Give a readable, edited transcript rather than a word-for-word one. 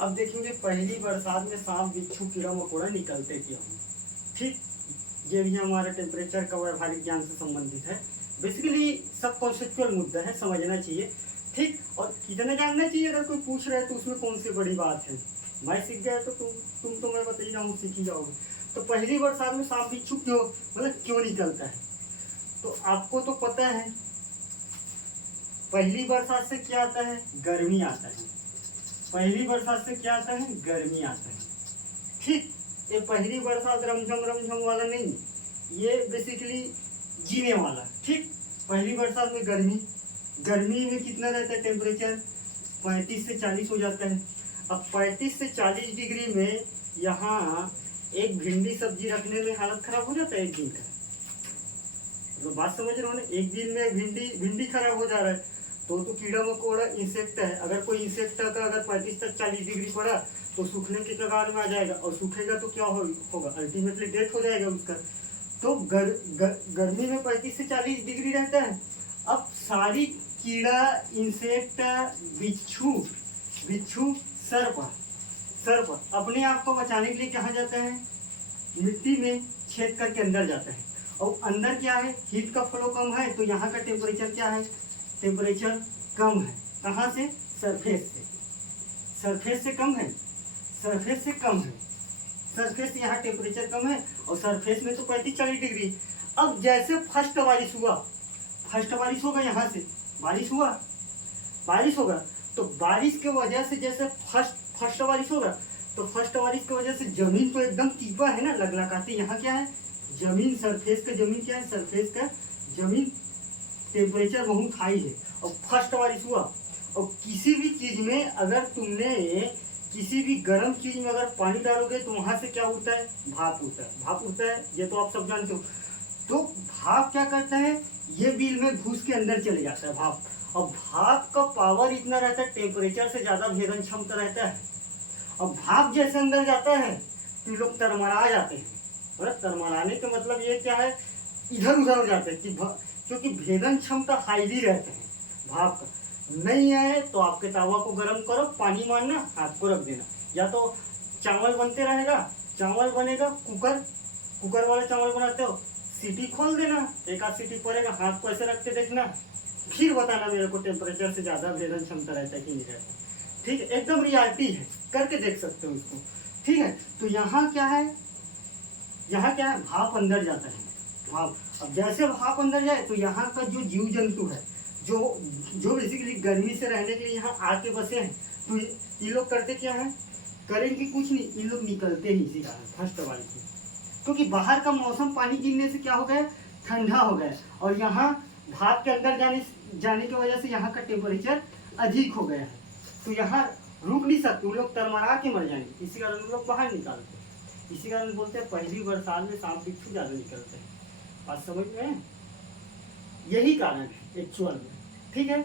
अब देखेंगे पहली बरसात में सांप बिच्छू कीड़ा मकोड़ा निकलते क्यों हैं। ठीक, ये भी हमारा टेम्परेचर का व्यवहारिक ज्ञान से संबंधित है। बेसिकली सब कॉन्सेप्चुअल मुद्दा है, समझना चाहिए। ठीक, और इतना जानना चाहिए अगर कोई पूछ रहा है तो उसमें कौन सी बड़ी बात है। मैं सीख गया तो तुम तो मैं बता ही रहा हूँ सीख ही जाओगे। तो पहली बरसात में सांप बिच्छू क्यों मतलब क्यों निकलता है, तो आपको तो पता है पहली बरसात से क्या आता है, गर्मी आता है। पहली बरसात से क्या आता है, गर्मी आता है। ठीक, ये पहली बरसात रमझम वाला नहीं, ये बेसिकली जीने वाला। ठीक, पहली बरसात में गर्मी में कितना रहता है टेम्परेचर, 35 से 40 हो जाता है। अब 35 से 40 डिग्री में यहाँ एक भिंडी सब्जी रखने में हालत खराब हो जाता है एक दिन का। तो बात समझ रहे हो ना, एक दिन में भिंडी खराब हो जा रहा है तो कीड़ा मकोड़ा इंसेक्ट है। अगर कोई इंसेक्ट का अगर 35 तक 40 डिग्री पड़ा तो सूखने के कगार में आ जाएगा, और सूखेगा तो क्या होगा, अल्टीमेटली डेथ हो जाएगा उसका। तो गर्मी में 35 से 40 डिग्री रहता है। अब सारी कीड़ा इंसेक्ट बिच्छू सर्प अपने आप को बचाने के लिए कहाँ जाता है, मिट्टी में छेद करके अंदर जाता है। और अंदर क्या है, हीट का फ्लो कम है तो यहाँ का टेम्परेचर क्या है, टेम्परेचर कम है। कहाँ से, सरफेस से कम है। सरफेस से यहाँ टेम्परेचर कम है और सरफेस में तो 35-40 डिग्री। अब जैसे फर्स्ट बारिश होगा, यहाँ से बारिश होगा तो बारिश के वजह से जैसे फर्स्ट बारिश होगा तो फर्स्ट बारिश की वजह से जमीन तो एकदम टीपा है ना, लगलगाती। यहाँ क्या है, जमीन सरफेस का जमीन टेम्परेचर बहुत हाई है और फर्स्ट बारिश हुआ। और किसी भी चीज में अगर तुमने किसी भी गर्म चीज में अगर पानी डालोगे तो वहां से क्या उड़ता है, भाप उड़ता है। ये तो आप सब जानते हो। तो भाप क्या करता है, ये बिल में घुस के अंदर चले जाता है भाप। और भाप का पावर इतना रहता है, टेम्परेचर से ज्यादा भेदन क्षमता रहता है। और भाप जैसे अंदर जाता है तो लोग तरमरा जाते हैं। और तरमराने का मतलब ये क्या है, इधर उधर हो जाते हैं क्योंकि भेदन क्षमता हाईली रहता है भाप का। नहीं है तो आपके तावा को गर्म करो, पानी मारना, हाथ को रख देना, या तो चावल बनते रहेगा, चावल बनेगा, कुकर वाला चावल बनाते हो, सीटी खोल देना, एक आध सीटी पड़ेगा, हाथ को ऐसे रख के देखना, फिर बताना मेरे को टेम्परेचर से ज्यादा भेदन क्षमता रहता है कि नहीं रहता। ठीक है, एकदम रियलिटी है, करके देख सकते हो इसको। ठीक है, तो यहाँ क्या है, भाप अंदर जाता है। भाप, अब जैसे भाप अंदर जाए तो यहाँ का जो जीव जंतु है जो बेसिकली गर्मी से रहने के लिए यहाँ आके बसे हैं, तो ये लोग करते क्या है, करेंगे कुछ नहीं, इन लोग निकलते ही इसी कारण फर्स्ट बारिश में। क्योंकि बाहर का मौसम पानी गिरने से क्या हो गया, ठंडा हो गया, और यहाँ भाप के अंदर जाने की वजह से यहाँ का टेम्परेचर अधिक हो गया है। तो यहाँ रुक नहीं सकते, उन लोग तरमरा के मर जाएंगे, इसी कारण उन लोग बाहर निकालते हैं। इसी कारण बोलते हैं पहली बरसात में सांप बिच्छू ज्यादा निकलते हैं। बात समझ में, यही कारण है एक्चुअल में। ठीक है।